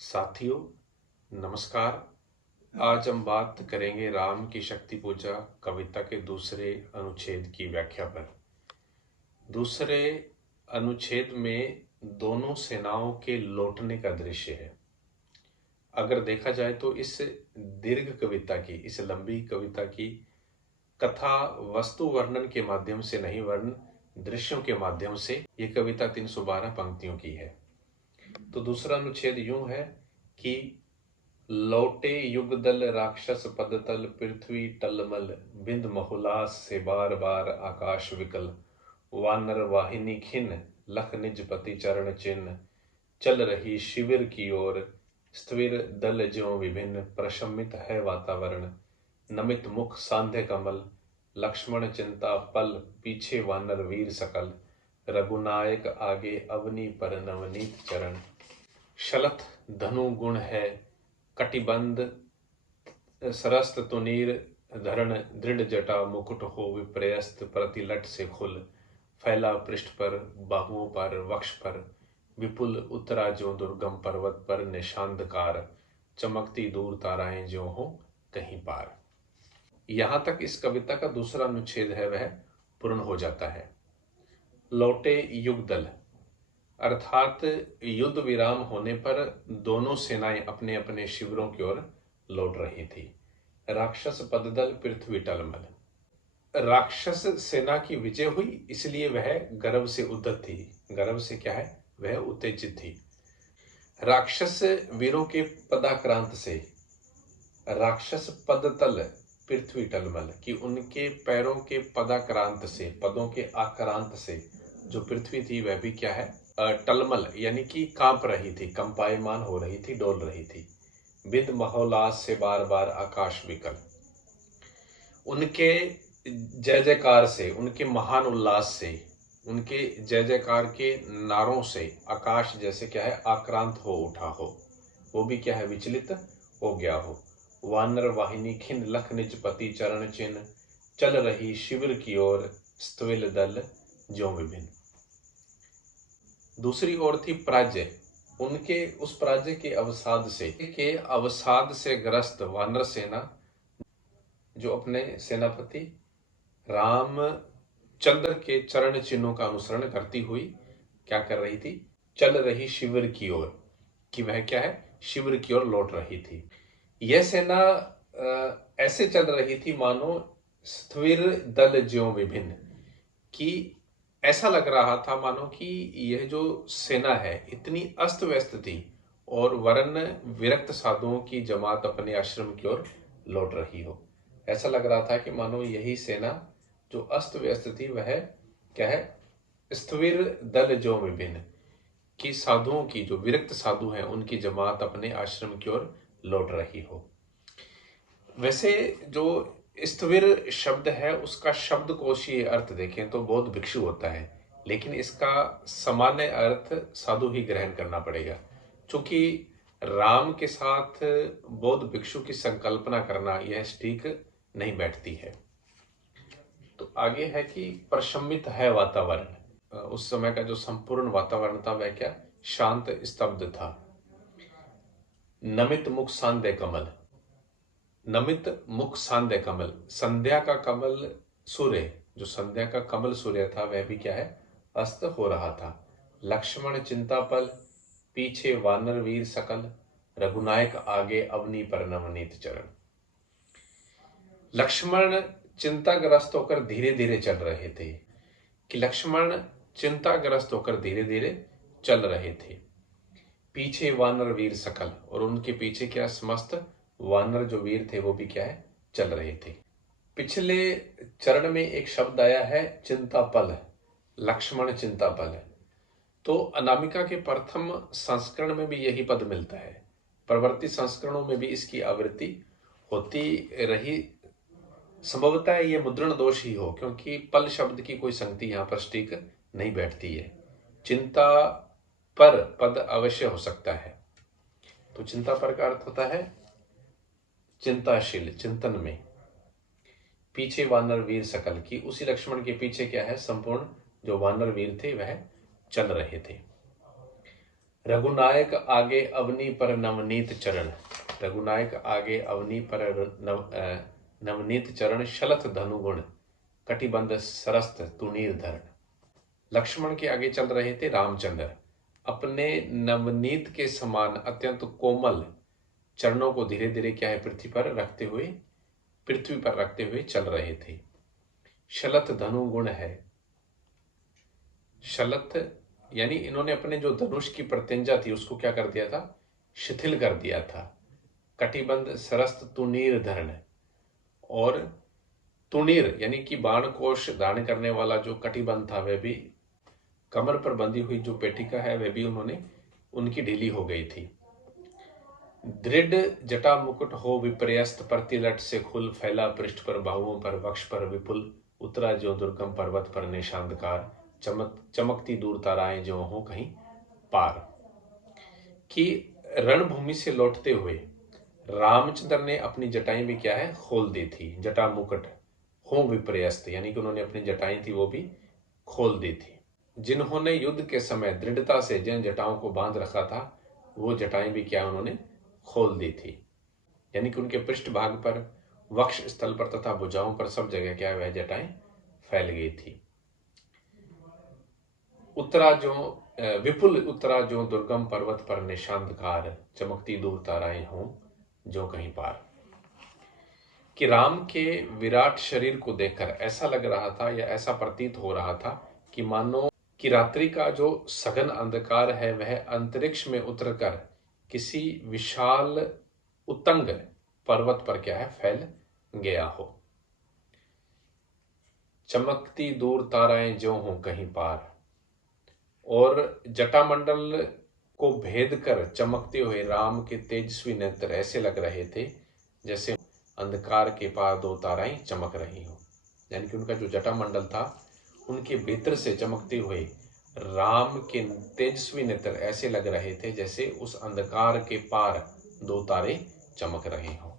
साथियों, नमस्कार। आज हम बात करेंगे राम की शक्ति पूजा कविता के दूसरे अनुच्छेद की व्याख्या पर। दूसरे अनुच्छेद में दोनों सेनाओं के लौटने का दृश्य है। अगर देखा जाए तो इस दीर्घ कविता की, इस लंबी कविता की कथा वस्तु वर्णन के माध्यम से नहीं, वर्ण दृश्यों के माध्यम से ये कविता 312 पंक्तियों की है। तो दूसरा अनुच्छेद यूं है कि लौटे युगदल राक्षस पदतल पृथ्वी टलमल बिंद महुलास से बार बार आकाश विकल वानर वाहिनी खिन लख निज पति चरण चिन्ह चल रही शिविर की ओर स्थिर दल ज्यों विभिन्न प्रशमित है वातावरण नमित मुख सांध्य कमल लक्ष्मण चिंता पल पीछे वानर वीर सकल रघुनायक आगे अवनी पर नवनीत चरण शलथ धनु गुण है कटिबंध सरस्त तुनीर धरण दृढ़ जटा मुकुट हो विप्रयस्त प्रतिलट से खुल फैला पृष्ठ पर बाहुओं पर वक्ष पर विपुल उत्तरा ज्यों दुर्गम पर्वत पर निशांधकार चमकती दूर ताराएं ज्यों हो कहीं पार। यहां तक इस कविता का दूसरा अनुच्छेद है वह पूर्ण हो जाता है। लौटे युगदल अर्थात युद्ध विराम होने पर दोनों सेनाएं अपने अपने शिविरों की ओर लौट रही थी। राक्षस पददल पृथ्वी टलमल, राक्षस सेना की विजय हुई इसलिए वह गर्व से उद्दत थी। गर्व से क्या है, वह उत्तेजित थी। राक्षस वीरों के पदाक्रांत से, राक्षस पदतल पृथ्वी टलमल कि उनके पैरों के पदाक्रांत से, पदों के आक्रांत से जो पृथ्वी थी वह भी क्या है, टलमल यानी कि कांप रही थी, कंपायमान हो रही थी, डोल रही थी। बिंद महोल्लास से बार बार आकाश विकल, उनके जय जयकार से, उनके महान उल्लास से, उनके जय जयकार के नारों से आकाश जैसे क्या है, आक्रांत हो उठा हो, वो भी क्या है, विचलित हो गया हो। वानर वाहिनी खिन लख निज पति चरण चिन्ह चल रही शिविर की ओर स्थविल दल ज्यों विभिन्न। दूसरी ओर थी प्राज्य, उनके उस प्राज्य के अवसाद से ग्रस्त वानर सेना जो अपने सेनापति रामचंद्र के चरण चिन्हों का अनुसरण करती हुई क्या कर रही थी, चल रही शिविर की ओर, कि वह क्या है, शिविर की ओर लौट रही थी। यह सेना ऐसे चल रही थी मानो स्थिर दल ज्यों विभिन्न, कि ऐसा लग रहा था मानो कि यह जो सेना है इतनी अस्त व्यस्त थी और वरन विरक्त साधुओं की जमात अपने आश्रम की ओर लौट रही हो। ऐसा लग रहा था कि मानो यही सेना जो अस्त व्यस्त थी वह क्या है, स्थिर दल ज्यों विभिन्न, कि साधुओं की, जो विरक्त साधु हैं उनकी जमात अपने आश्रम की ओर लौट रही हो। वैसे जो स्थिर शब्द है उसका शब्दकोशीय अर्थ देखें तो बौद्ध भिक्षु होता है, लेकिन इसका सामान्य अर्थ साधु ही ग्रहण करना पड़ेगा, क्योंकि राम के साथ बौद्ध भिक्षु की संकल्पना करना यह ठीक नहीं बैठती है। तो आगे है कि प्रशमित है वातावरण, उस समय का जो संपूर्ण वातावरण था वह क्या, शांत स्तब्ध था। नमित मुख सांध्य कमल, नमित मुख सांध्य कमल, संध्या का कमल सूर्य, जो संध्या का कमल सूर्य था वह भी क्या है, अस्त हो रहा था। लक्ष्मण चिंता पल पीछे वानर वीर सकल रघुनायक आगे अवनी पर नवनीत चरण। लक्ष्मण चिंताग्रस्त होकर धीरे धीरे चल रहे थे, कि लक्ष्मण चिंताग्रस्त होकर धीरे धीरे चल रहे थे। पीछे वानर वीर सकल, और उनके पीछे क्या, समस्त वानर जो वीर थे वो भी क्या है, चल रहे थे। पिछले चरण में एक शब्द आया है चिंतापल, लक्ष्मण चिंतापल, तो अनामिका के प्रथम संस्करण में भी यही पद मिलता है, प्रवर्ती संस्करणों में भी इसकी आवृत्ति होती रही। संभवतः ये मुद्रण दोष ही हो, क्योंकि पल शब्द की कोई संगति यहां पर सटीक नहीं बैठती है। चिंता पर पद अवश्य हो सकता है। तो चिंता पर का अर्थ होता है चिंताशील, चिंतन में। पीछे वानर वीर सकल, की उसी लक्ष्मण के पीछे क्या है, संपूर्ण जो वानर वीर थे वह चल रहे थे। रघुनायक आगे अवनी पर नवनीत चरण, रघुनायक आगे अवनी पर नवनीत चरण, शलथ धनु गुण कटिबंध सरस्त तुनीर धरण। लक्ष्मण के आगे चल रहे थे रामचंद्र, अपने नवनीत के समान अत्यंत कोमल चरणों को धीरे धीरे क्या है पृथ्वी पर रखते हुए चल रहे थे। शलथ धनु गुण है, शलथ यानी इन्होंने अपने जो धनुष की प्रत्यंजा थी उसको क्या कर दिया था, शिथिल कर दिया था। कटिबंध सरस्त तुनीर धरण, और तुनीर यानी कि बाण कोश धारण करने वाला जो कटिबंध था वह भी, कमर पर बंधी हुई जो पेटिका है वह भी उनकी ढीली हो गई थी। दृढ़ जटा मुकुट हो विपर्यस्त, प्रतिलट से खुल फैला पृष्ठ पर, बाहुओं पर वक्ष पर विपुल, उतरा जो दुर्गम पर्वत पर निशांतकार, चमकती दूर ताराएं जो हो कहीं पार। कि रणभूमि से लौटते हुए रामचंद्र ने अपनी जटाएं भी क्या है खोल दी थी। जटा मुकुट हो विपर्यस्त यानी कि उन्होंने अपनी जटाएं थी वो भी खोल दी थी। जिन्होंने युद्ध के समय दृढ़ता से जिन जटाओं को बांध रखा था वो जटाएं भी क्या उन्होंने खोल दी थी, यानी कि उनके पृष्ठभाग पर, वक्ष स्थल पर तथा भुजाओं पर सब जगह क्या वह जटाएं फैल गई थी। उत्तरा जो विपुल उत्तरा जो दुर्गम पर्वत पर निशांतकार, चमकती दूर ताराएं हों जो कहीं पार। कि राम के विराट शरीर को देखकर ऐसा लग रहा था या ऐसा प्रतीत हो रहा था कि मानो कि रात्रि का जो सघन अंधकार है वह अंतरिक्ष में उतरकर किसी विशाल उत्तंग पर्वत पर क्या है फैल गया हो। चमकती दूर ताराएं जो हों कहीं पार, और जटामंडल को भेद कर चमकते हुए राम के तेजस्वी नेत्र ऐसे लग रहे थे जैसे अंधकार के पार दो ताराएं चमक रही हो। यानी कि उनका जो जटामंडल था उनके भीतर से चमकते हुए राम के तेजस्वी नेत्र ऐसे लग रहे थे जैसे उस अंधकार के पार दो तारे चमक रहे हों।